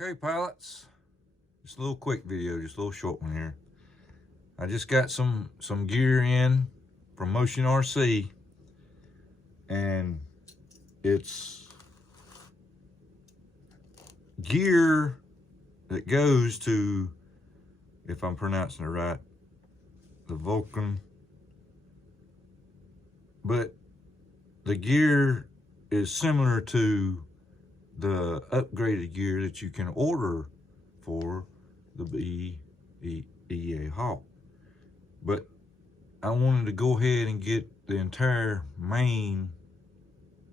Okay, pilots, just a little quick video, just a little short one here. I just got some gear in from Motion RC, and it's gear that goes to, if I'm pronouncing it right, the Vulcan, but the gear is similar to the upgraded gear that you can order for the BEA Hawk. But I wanted to go ahead and get the entire main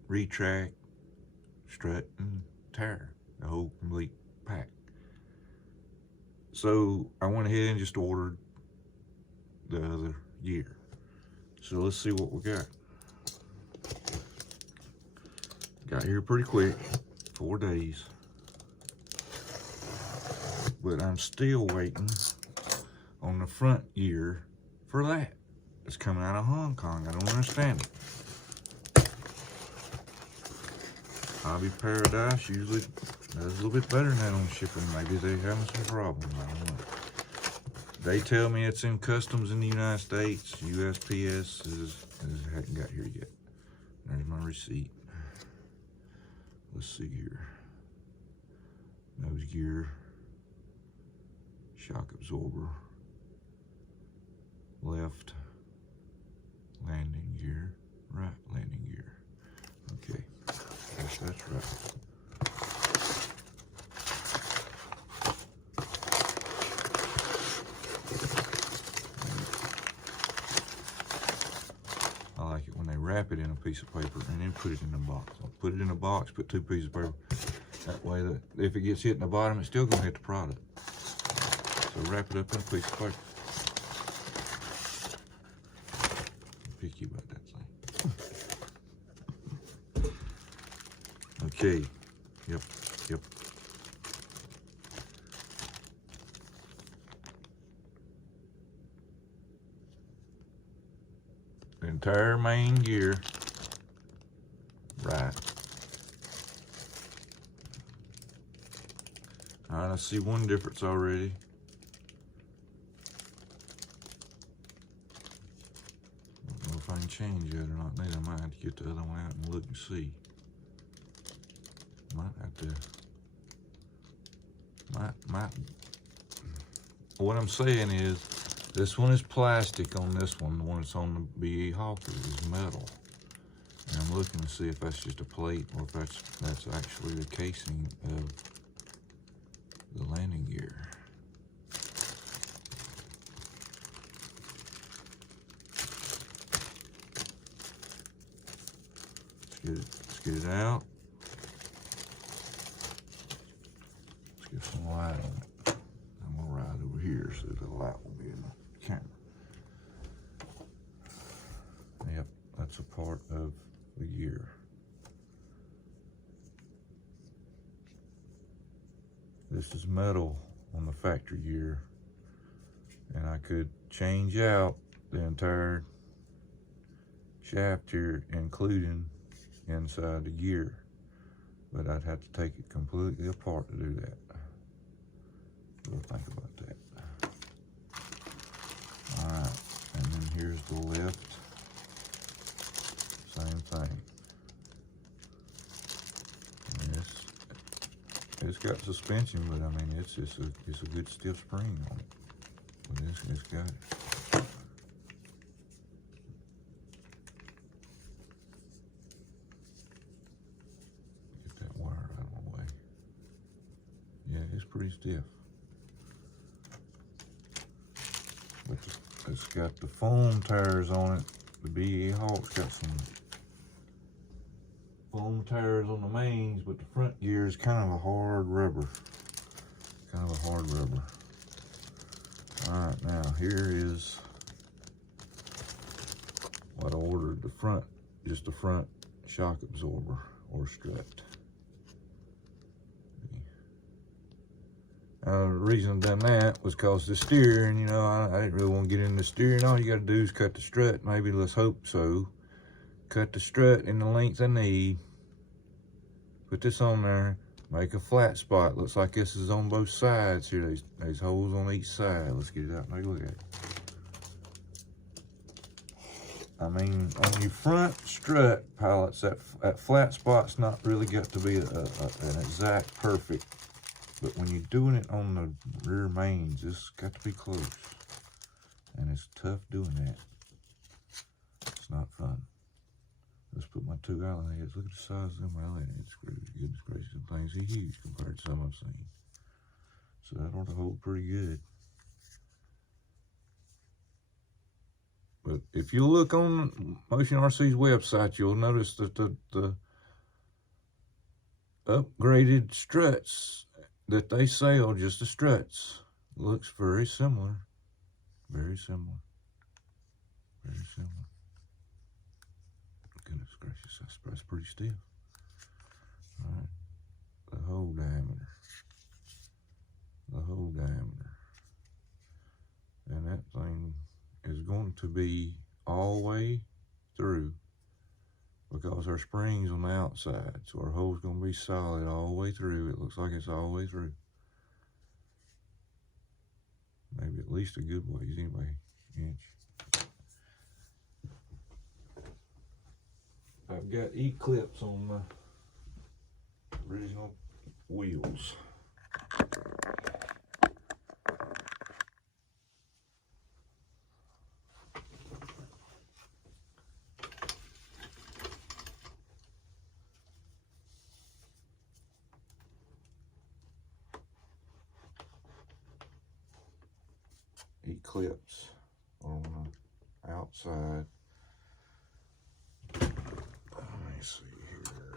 retract, strut, and tire, the whole complete pack. So I went ahead and just ordered the other gear. So let's see what we got. Got here pretty quick, 4 days. But I'm still waiting on the front gear for that. It's coming out of Hong Kong. I don't understand it. Hobby Paradise usually does a little bit better than that on shipping. Maybe they're having some problems. I don't know. They tell me it's in customs in the United States. USPS hasn't got here yet. There's my receipt. Let's see here. Nose gear, shock absorber, left landing gear, right landing gear. Okay, guess that's right. I like it when they wrap it in a piece of paper and then put it in a box. I'll put it in a box, put 2 pieces of paper. That way, that if it gets hit in the bottom, it's still gonna hit the product. So wrap it up in a piece of paper. I'm picky about that thing. Okay, yep. The entire main gear, right. All right, I see one difference already. I don't know if I can change it or not. Maybe I might have to get the other one out and look and see. Might have to. Might. What I'm saying is, this one is plastic on this one. The one that's on the BE Hawker is metal. And I'm looking to see if that's just a plate or if that's actually the casing of the landing gear. Let's get it out. Let's get some light on it. I'm gonna ride over here so the light will be in the camera. Yep, that's a part of the gear. This is metal on the factory gear, and I could change out the entire shaft here, including inside the gear, but I'd have to take it completely apart to do that. We'll think about that. All right, and then here's the lift. Same thing. It's got suspension, but I mean it's a good stiff spring on it. But it's got it. Get that wire out of the way. Yeah, it's pretty stiff. But it's got the foam tires on it. The BE Hawk's got some foam tires on the mains, but the front gear is kind of a hard rubber. All right, now here is what I ordered. The front, just the front shock absorber or strut. The reason I done that was because the steering, you know, I didn't really want to get into the steering. All you got to do is cut the strut. Maybe, let's hope so. Cut the strut in the length I need. Put this on there. Make a flat spot. Looks like this is on both sides here. There's holes on each side. Let's get it out and take a look at it. I mean, on your front strut pilots, that flat spot's not really got to be an exact perfect. But when you're doing it on the rear mains, it's got to be close. And it's tough doing that. It's not fun. Let's put my 2 Allen heads. Look at the size of them Allen head screws. Goodness gracious, them things are huge compared to some I've seen. So that ought to hold pretty good. But if you look on Motion RC's website, you'll notice that the upgraded struts that they sell, just the struts, looks very similar. Very similar. Very similar. Goodness gracious, that's pretty stiff. All right, the hole diameter. The hole diameter. And that thing is going to be all the way through because our spring's on the outside. So our hole's going to be solid all the way through. It looks like it's all the way through. Maybe at least a good ways anyway, inch. I've got E-clips on my original wheels. E-clips on the outside. Let me see here.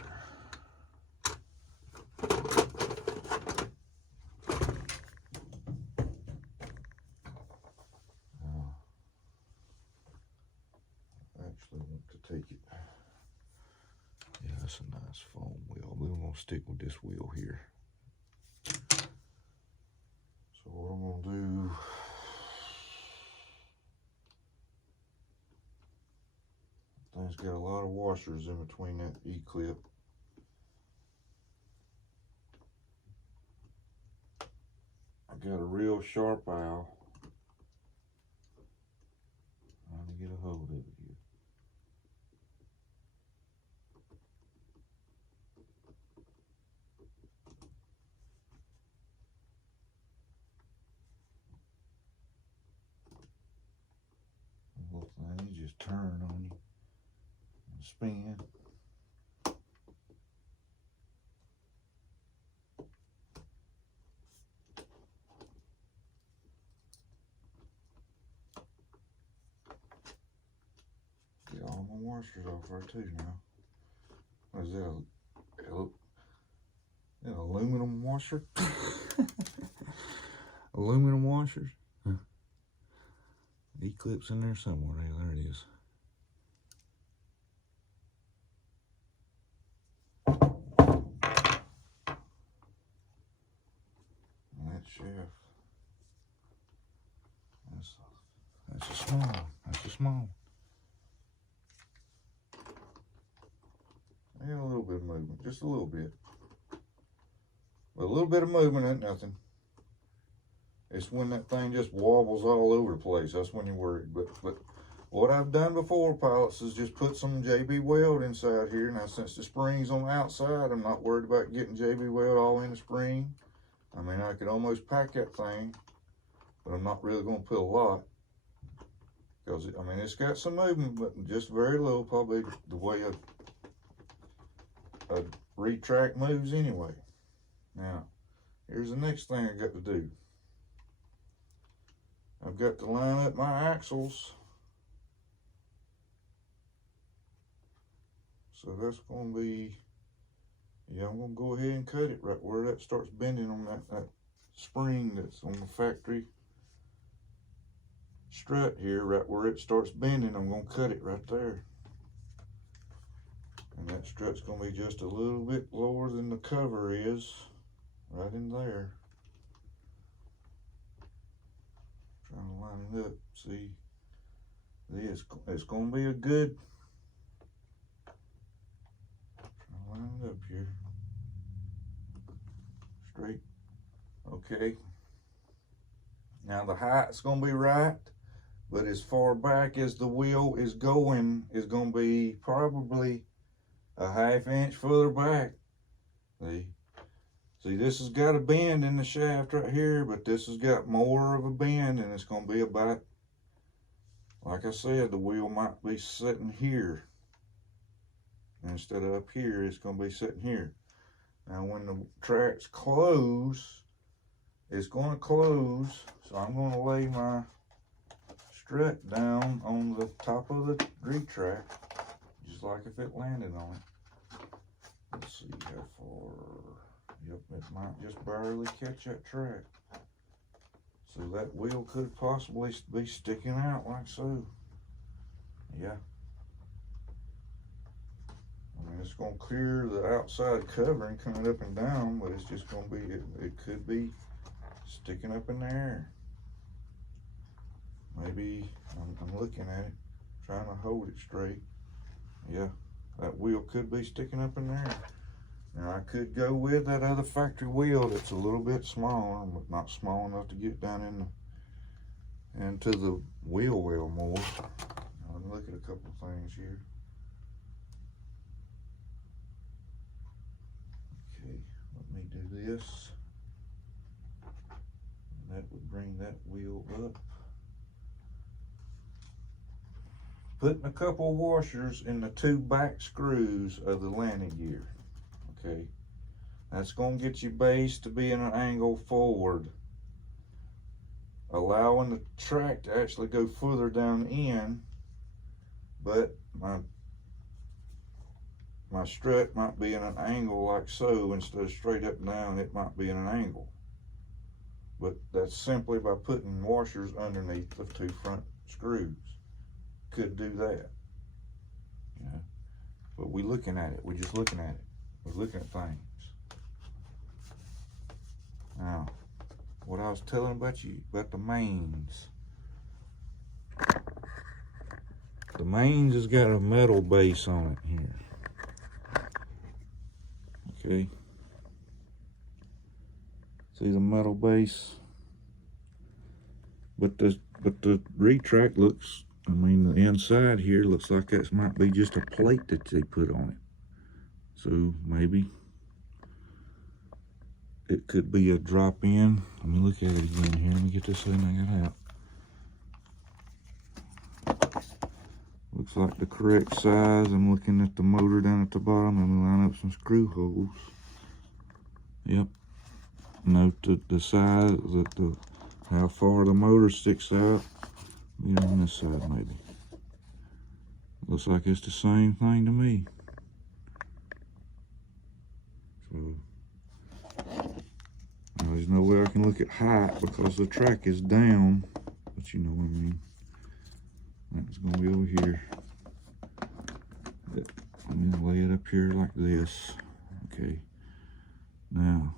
I actually want to take it. Yeah, that's a nice foam wheel. We're going to stick with this wheel here. So what I'm going to do, thing's got a lot of washers in between that E-clip. I got a real sharp owl. Trying to get a hold of it here. The little thing, you just turn on you and spin. Get all my washers off there too now. What is that? An aluminum washer? Aluminum washers? Huh. E-clips in there somewhere. There it is. And that shaft. That's a small one. That's a small one. I got a little bit of movement, just a little bit. But a little bit of movement ain't nothing. It's when that thing just wobbles all over the place. That's when you're worried. But what I've done before, pilots, is just put some JB weld inside here. Now, since the spring's on the outside, I'm not worried about getting JB weld all in the spring. I mean, I could almost pack that thing, but I'm not really going to put a lot. Because, I mean, it's got some movement, but just very little, probably the way a retract moves anyway. Now, here's the next thing I got to do. I've got to line up my axles. So that's going to be, yeah, I'm going to go ahead and cut it right where that starts bending on that spring that's on the factory strut here, right where it starts bending. I'm going to cut it right there. And that strut's going to be just a little bit lower than the cover is, right in there. Trying to line it up. See, it's going to be a good. Trying to line it up here. straight. Okay. Now the height's gonna be right, but as far back as the wheel is going is gonna be probably a 1/2 inch further back. See, this has got a bend in the shaft right here, but this has got more of a bend, and it's gonna be about, like I said, the wheel might be sitting here. Instead of up here, it's gonna be sitting here. Now when the tracks close, it's gonna close, so I'm gonna lay my strut down on the top of the retrack, just like if it landed on it. Let's see how far. Yep, it might just barely catch that track. So that wheel could possibly be sticking out like so. Yeah. I mean, it's going to clear the outside covering coming up and down, but it's just going to be, it could be sticking up in the air. Maybe, I'm looking at it, trying to hold it straight. Yeah, that wheel could be sticking up in there. Now I could go with that other factory wheel that's a little bit smaller, but not small enough to get down into the wheel well more. Now, let me look at a couple of things here. Okay, let me do this. And that would bring that wheel up. Putting a couple of washers in the 2 back screws of the landing gear. Okay, that's going to get your base to be in an angle forward, allowing the track to actually go further down in, but my strut might be in an angle like so. Instead of straight up and down, it might be in an angle. But that's simply by putting washers underneath the 2 front screws. Could do that, you know. But we're looking at it. We're just looking at it. We're looking at things. Now, what I was telling about the mains. The mains has got a metal base on it here. Okay. See the metal base? But the retract looks, I mean, the inside here looks like that might be just a plate that they put on it. So maybe it could be a drop in. Let me look at it again here. Let me get this thing I got out. Looks like the correct size. I'm looking at the motor down at the bottom. I'm gonna line up some screw holes. Yep. Note the size, how far the motor sticks out. Get on this side maybe. Looks like it's the same thing to me. So there's no way I can look at height because the track is down, but you know what I mean. That's gonna be over here. I'm gonna lay it up here like this. Okay. Now,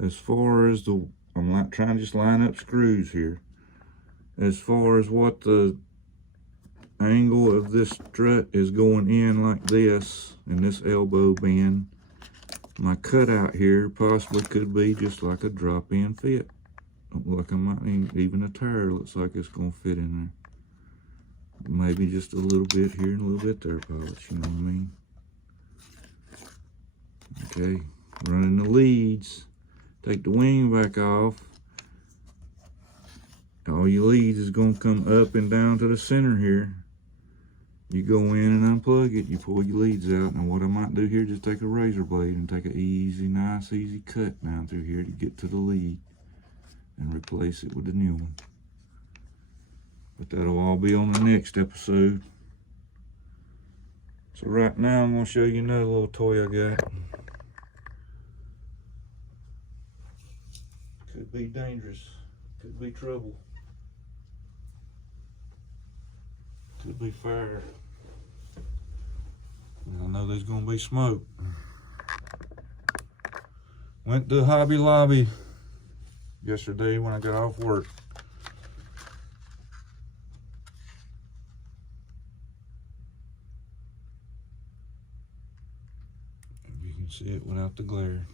as far as I'm not trying to just line up screws here. As far as what the angle of this strut is going in like this, and this elbow bend, my cutout here possibly could be just like a drop-in fit. Like I might need, even a tire looks like it's gonna fit in there. Maybe just a little bit here and a little bit there, polish, you know what I mean? Okay, running the leads. Take the wing back off. All your leads is gonna come up and down to the center here. You go in and unplug it, you pull your leads out. And what I might do here, just take a razor blade and take an nice easy cut down through here to get to the lead and replace it with the new one. But that'll all be on the next episode. So right now I'm gonna show you another little toy I got. Could be dangerous, could be trouble. Could be fire. I know there's gonna be smoke. Went to Hobby Lobby yesterday when I got off work. You can see it without the glare.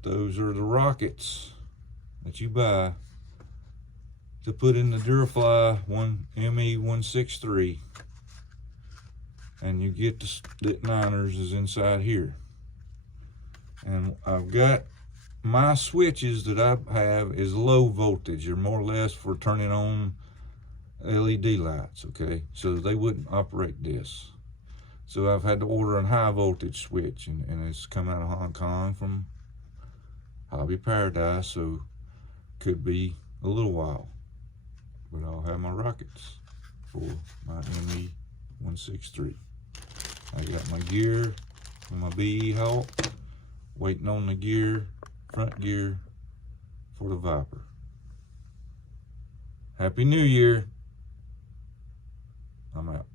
But those are the rockets that you buy to put in the Durafly ME163, and you get the split niners is inside here. And I've got my switches that I have is low voltage. They're more or less for turning on LED lights, okay? So they wouldn't operate this. So I've had to order a high voltage switch, and it's come out of Hong Kong from Hobby Paradise, so could be a little while. But I'll have my rockets for my ME163. I got my gear for my BE Hawk, waiting on the gear, front gear for the Viper. Happy New Year. I'm out.